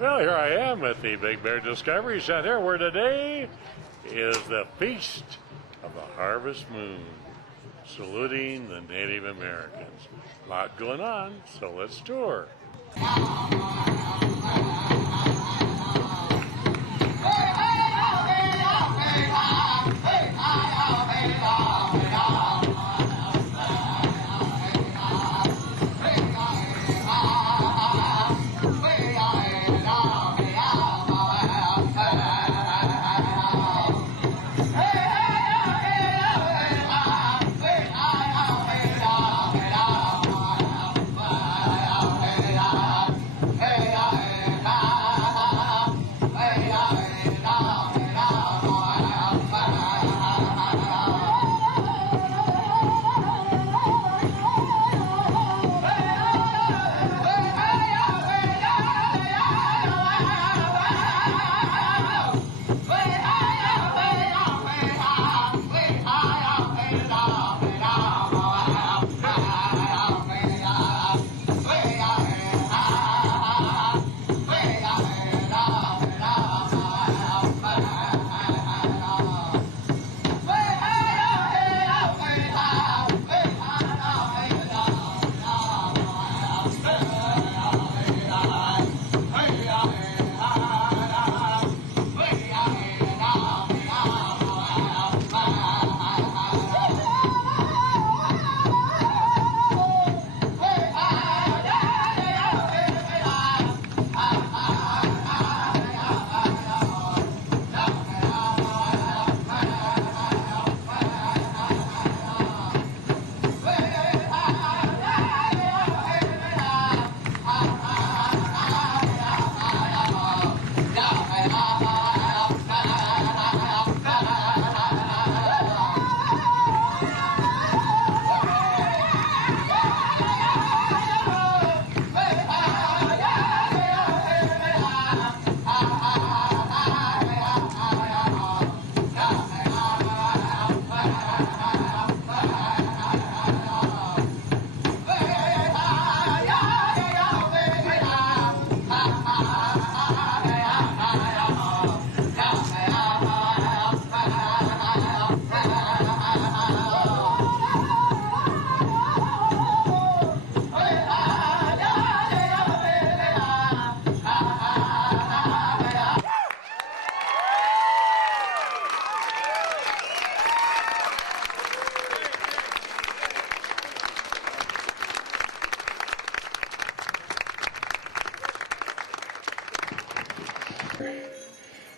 Well, here I am at the Big Bear Discovery Center, where today is the Feast of the Harvest Moon, saluting the Native Americans. A lot going on, so let's tour.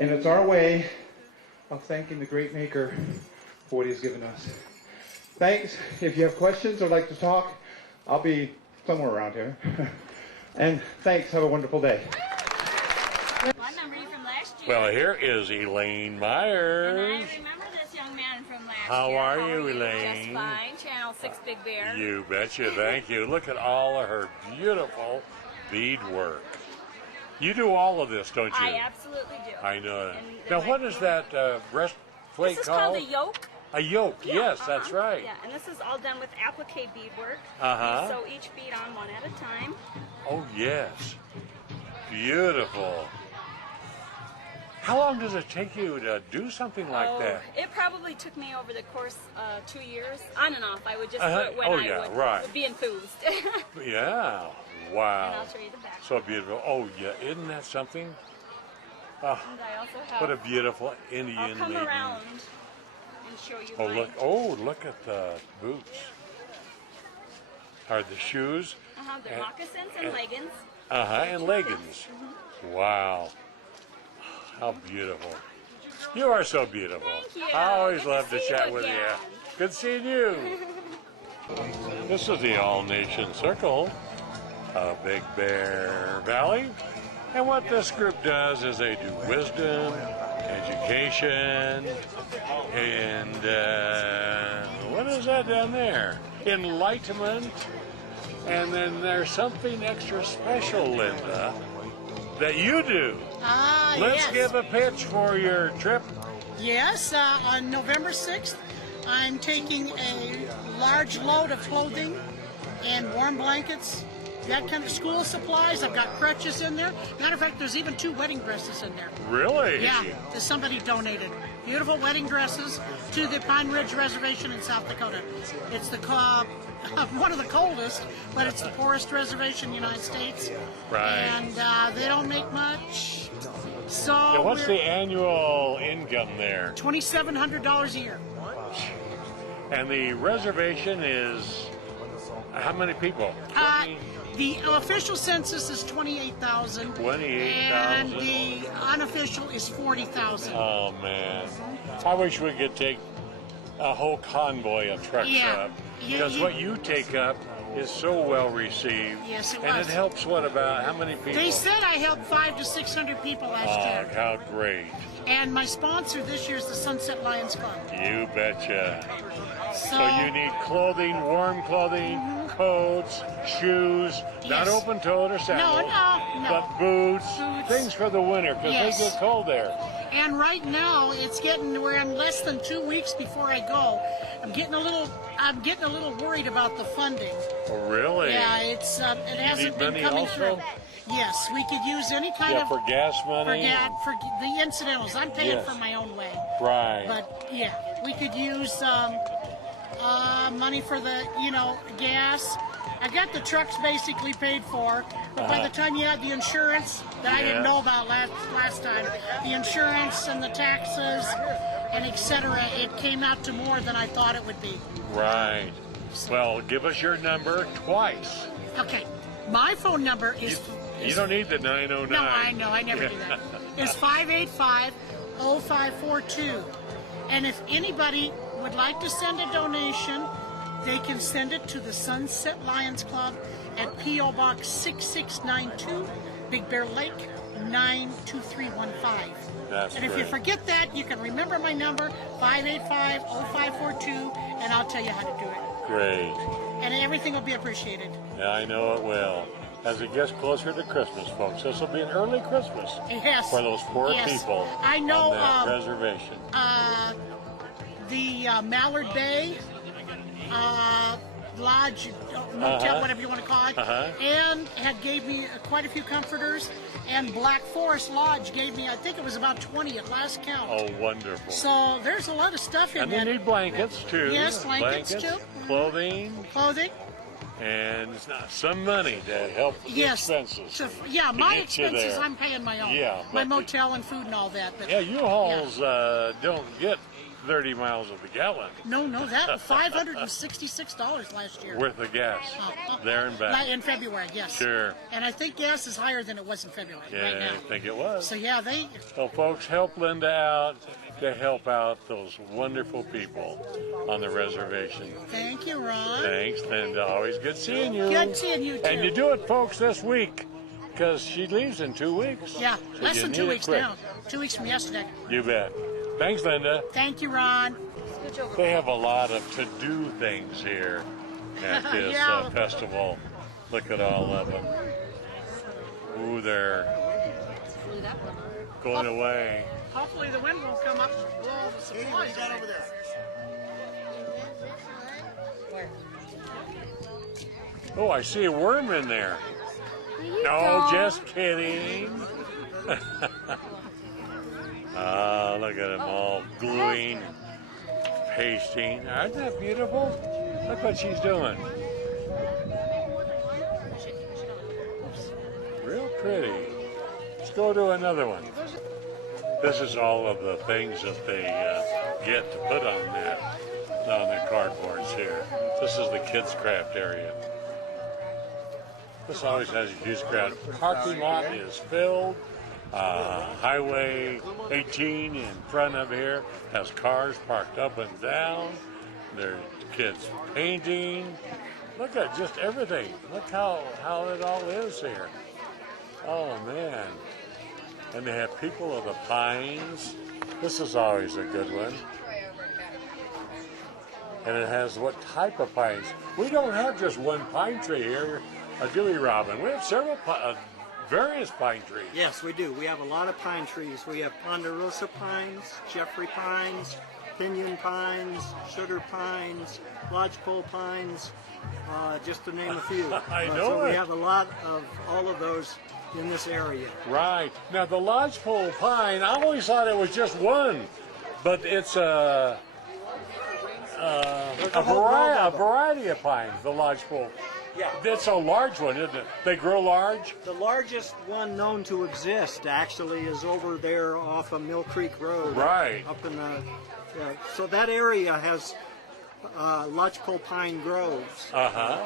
And it's our way of thanking the great Maker for what He's given us. Thanks. If you have questions or like to talk, I'll be somewhere around here. And thanks. Have a wonderful day. Well, I remember you from last year. Well, here is Elaine Myers. And I remember this young man from last How year. are you, Elaine? Just fine. Channel 6 Big Bear. You betcha. Thank you. Look at all of her beautiful beadwork. You do all of this, don't you? I absolutely do. I know. And Now, my what is that breastplate This is called? called a yoke. A yoke, Yeah, yes, that's right. Yeah, and this is all done with applique beadwork. Uh-huh. You sew each bead on one at a time. Oh, yes. Beautiful. How long does it take you to do something like that? It probably took me over the course 2 years, on and off. I would just Uh-huh. do it when Oh, I yeah, would, right. would be enthused. Yeah. And Wow. I'll show you the back. So beautiful. Oh, yeah. Isn't that something? Oh, And I also have. what a beautiful I'll Indian come maiden. around and show you. Oh, mine. look. Oh, look at the boots. Are the shoes? They're and- moccasins and leggings. Uh-huh, and leggings. Wow. How beautiful. You are so beautiful. Thank you. I always Good to love to see chat you with you. again. Good seeing you. This is the All Nation Circle of Big Bear Valley. And what this group does is they do wisdom, education, and what is that down there? Enlightenment. And then there's something extra special, Linda, that you do. Let's Yes. give a pitch for your trip. Yes, on November 6th, I'm taking a large load of clothing and warm blankets that kind of school supplies. I've got crutches in there. Matter of fact, there's even 2 wedding dresses in there. Really? Yeah, that somebody donated. Beautiful wedding dresses to the Pine Ridge Reservation in South Dakota. It's the one of the coldest, but it's the poorest reservation in the United States. Right. And they don't make much. So Now, what's the annual income there? $2,700 a year. And the reservation is how many people? The official census is 28,000. 28,000. And the unofficial is 40,000. Oh, man. I wish we could take a whole convoy of trucks up. Because what you take up is so well received. Yes, it and was. it helps, what, about how many people? They said I helped 500 to 600 people last year. How great. And my sponsor this year is the Sunset Lions Club. You betcha. So you need clothing, warm clothing, coats, shoes, not Yes. open-toed or sandals, No. but boots, Boots. things for the winter, because Yes. they get cold there. And right now it's getting where I'm less than 2 weeks before I go. I'm getting a little worried about the funding. Oh, really? Yeah, it hasn't need been money coming also? through. Yes, we could use any kind Yeah, of for gas money. for the incidentals. I'm paying Yes. for my own way. Right. But yeah, we could use money for the gas. I got the trucks basically paid for, but by the time you add the insurance that I didn't Yeah. know about last time, the insurance and the taxes and etc., it came out to more than I thought it would be. Right. Well, give us your number twice. Okay, my phone number is. You don't need the 909. No, I know, I never do that. It's 585-0542. And if anybody would like to send a donation, they can send it to the Sunset Lions Club at P.O. Box 6692, Big Bear Lake, 92315. That's And if you great. forget that, you can remember my number, 585-0542, and I'll tell you how to do it. Great. And everything will be appreciated. Yeah, I know it will. As it gets closer to Christmas, folks, this will be an early Christmas Yes. for those poor Yes. people I know, on that reservation. The Mallard Bay Lodge, motel, whatever you want to call it, and gave me quite a few comforters. And Black Forest Lodge gave me, I think it was about 20 at last count. Oh, wonderful. So there's a lot of stuff in And there. they need blankets, too. Yes, blankets, too. Clothing, Clothing. and it's not some money to help the Yes. expenses. So, yeah, to my get you expenses, there. I'm paying my own. Yeah, My but motel and food and all that. But Yeah, U-Hauls don't get 30 miles of the gallon No, that was $566 last year. worth of gas there and back. In February, yes. Sure. And I think gas is higher than it was in February Yeah, right now. I think it was. So yeah, they. So, folks, help Linda out to help out those wonderful people on the reservation. Thank you, Ron. Thanks, Linda. Always good seeing you. Good seeing you too. And you do it, folks, this week, because she leaves in 2 weeks. Yeah, So less you than need 2 it weeks quick. now. 2 weeks from yesterday. You bet. Thanks, Linda. Thank you, Ron. They have a lot of to-do things here at this Yeah. festival. Look at all of them. Ooh, they're going away. Hopefully the wind won't come up and blow all the supplies out over there. Oh, I see a worm in there. No, just kidding. Ah, look at them all gluing, pasting. Aren't that beautiful? Look what she's doing. Real pretty. Let's go to another one. This is all of the things that they get to put on the cardboards here. This is the kids' craft area. This always has a huge crowd. Parking lot is filled. Highway 18 in front of here has cars parked up and down. There's kids painting. Look at just everything. Look how it all is here. Oh, man. And they have people of the pines. This is always a good one. And it has what type of pines. We don't have just one pine tree here, do we, Robin? We have several various pine trees. Yes, we do. We have a lot of pine trees. We have ponderosa pines, Jeffrey pines, pinyon pines, sugar pines, lodgepole pines, just to name a few. I know So we it. have a lot of all of those in this area. Right. Now, the lodgepole pine, I always thought it was just one, but it's a variety of pines, the lodgepole. Yeah. It's a large one, isn't it? They grow large? The largest one known to exist actually is over there off of Mill Creek Road. Right. Up in the, so that area has lodgepole pine groves. Uh-huh.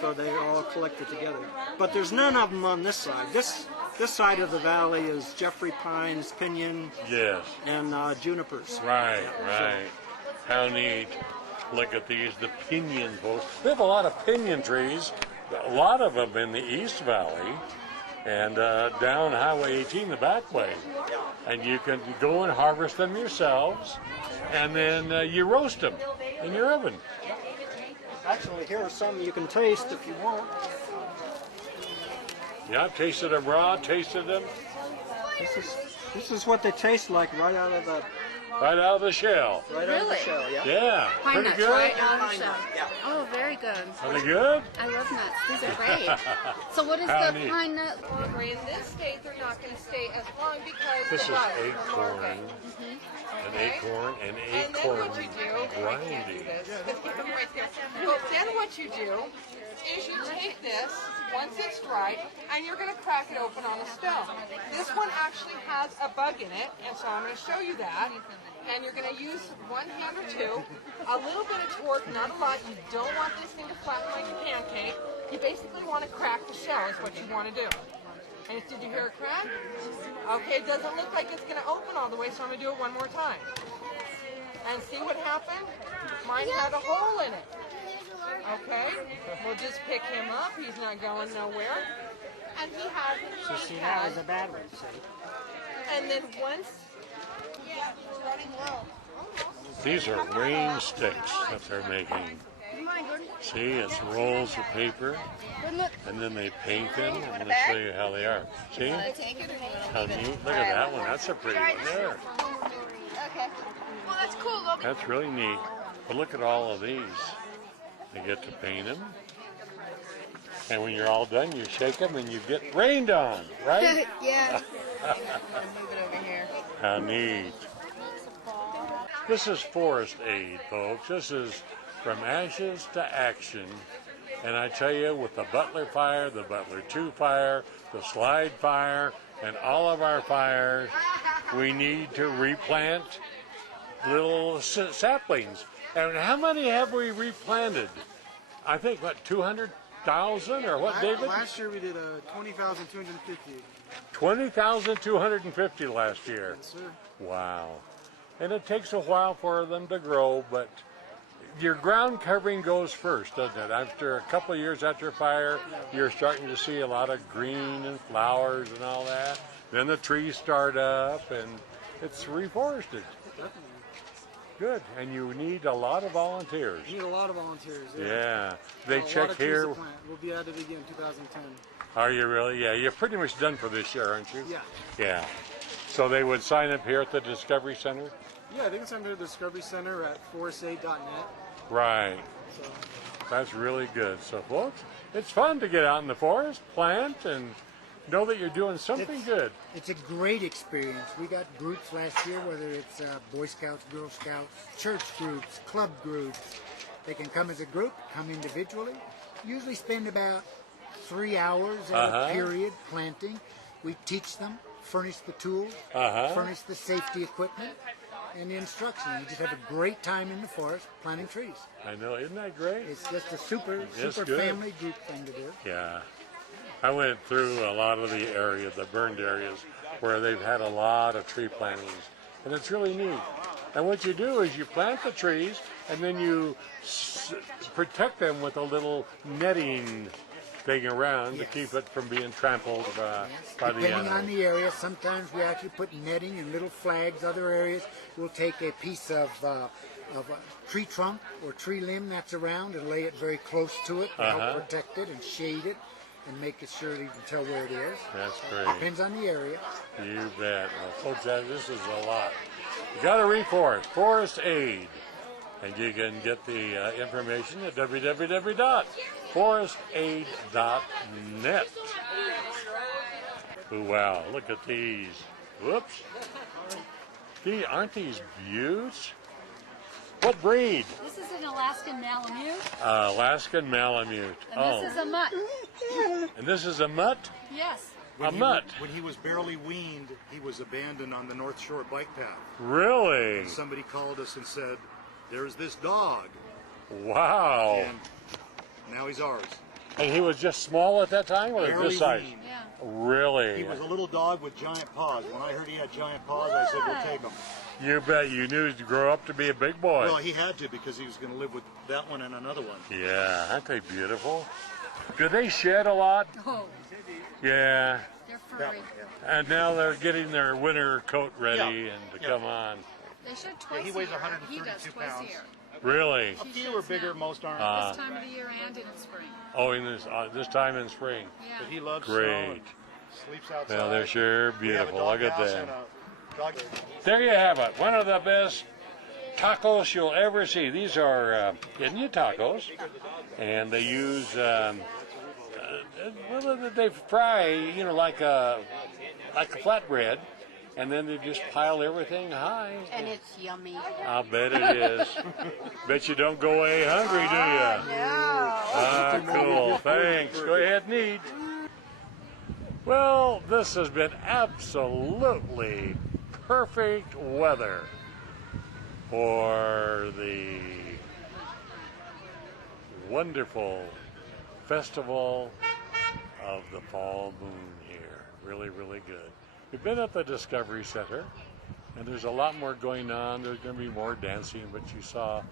So they're all collected together. But there's none of them on this side. This side of the valley is Jeffrey pines, pinyon, Yes. and junipers. Right, right. How neat. Look at these, the pinyon posts. We have a lot of pinyon trees, a lot of them in the East Valley, and down Highway 18 the back way. And you can go and harvest them yourselves, and then you roast them in your oven. Actually, here are some you can taste if you want. Yeah, I've tasted them raw, tasted them This is what they taste like right out of the right out of the shell. shell. Yeah. Yeah, Pine pretty nuts, good. right? Oh, very good. Are they good? I love nuts. These are great. So what is How the neat. pine nut? In this state, they're not going to stay as long because This the is buds are more acorn, okay. an acorn, an And then acorn what you do, I can't do grinding. this. Right there. But then what you do is you take this once it's dried and you're going to crack it open on a stone. This one actually has a bug in it, and so I'm going to show you that. And you're going to use one hand or two, a little bit of torque, not a lot. You don't want this thing to flatten like a pancake. You basically want to crack the shell is what you want to do. And did you hear a crack? Okay, it doesn't look like it's going to open all the way, so I'm going to do it one more time. And see what happened? Mine had a hole in it. Okay, we'll just pick him up. He's not going nowhere. And he has So see, that was a bad one. See? and then once we're running low. These are Rainsticks that they're making. See, it's rolls of paper, and then they paint them. I'm going to show you how they are. See? How neat. Look at that one. That's a pretty one there. Okay. Well, that's cool. Look. That's really neat. But look at all of these. You get to paint them. And when you're all done, you shake them and you get rained on, right? Yeah. Move it over here. How neat. This is Forest Aid, folks. This is from ashes to action. And I tell you, with the Butler fire, the Butler 2 fire, the Slide fire, and all of our fires, we need to replant little saplings. And how many have we replanted? I think, what, 200,000 or what, David? Last year we did 20,250. 20,250 last year. Yes, sir. Wow. And it takes a while for them to grow, but your ground covering goes first, doesn't it? After a couple of years after a fire, you're starting to see a lot of green and flowers and all that. Then the trees start up and it's reforested. Definitely. Good. And you need a lot of volunteers. We need a lot of volunteers. Yeah. They A lot check of trees here. to plant. We'll be at it again in 2010. Are you really? Yeah, you're pretty much done for this year, aren't you? Yeah. Yeah. So they would sign up here at the Discovery Center? Yeah, they can send to the Discovery Center at forestaid.net. Right. So That's really good. So, folks, it's fun to get out in the forest, plant, and know that you're doing something good. It's a great experience. We got groups last year, whether it's Boy Scouts, Girl Scouts, church groups, club groups. They can come as a group, come individually. Usually spend about 3 hours at a period planting. We teach them, furnish the tools, furnish the safety equipment, and the instruction. We just have a great time in the forest planting trees. I know, isn't that great? It's just a super good. family group thing to do. Yeah. I went through a lot of the areas, the burned areas, where they've had a lot of tree plantings, and it's really neat. And what you do is you plant the trees, and then you protect them with a little netting thing around to keep it from being trampled by the Depending on animals. the area, sometimes we actually put netting and little flags. Other areas, we'll take a piece of a tree trunk or tree limb that's around and lay it very close to it to help protect it and shade it. and make it sure that you can tell where it is. That's great. Depends on the area. You bet. Well, folks, this is a lot. You got to read for it. Forest Aid. And you can get the information at www.forestaid.net. Oh, wow. Look at these. Whoops. Aren't these beauts? What breed? This is an Alaskan Malamute. Alaskan Malamute. And this is a mutt. And this is a mutt? Yes. Mutt. When he was barely weaned, he was abandoned on the North Shore bike path. Really? And somebody called us and said, "There's this dog." Wow. And now he's ours. And he was just small at that time, or Barely this size? weaned. Yeah. Really? He was a little dog with giant paws. When I heard he had giant paws, I said, "We'll take him." You bet. You knew he'd grow up to be a big boy. Well, he had to because he was going to live with that one and another one. Yeah, aren't they beautiful? Do they shed a lot? Oh, Yeah. they're furry. And now they're getting their winter coat ready and to come on. They shed twice he weighs a year. 132 He does twice pounds. a year. Really? A few are bigger, most aren't. This time of the year and in the spring. Oh, in this time in spring. Yeah. But he loves snow Great. and sleeps outside. Well, they're sure We have a beautiful. Look at doghouse that. and a dog- There you have it. One of the best tacos you'll ever see. These are Indian tacos, and they use they fry, like a flatbread, and then they just pile everything high. And it's yummy. I'll bet it is. Bet you don't go away hungry, do you? Ah, cool. Thanks. Go ahead and eat. Well, this has been absolutely perfect weather for the wonderful festival of the fall moon here. Really, really good. We've been at the Discovery Center, and there's a lot more going on. There's going to be more dancing, but you saw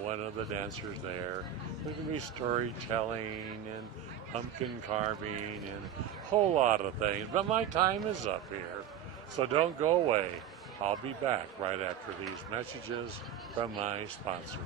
one of the dancers there. There's going to be storytelling and pumpkin carving and a whole lot of things. But my time is up here, so don't go away. I'll be back right after these messages from my sponsors.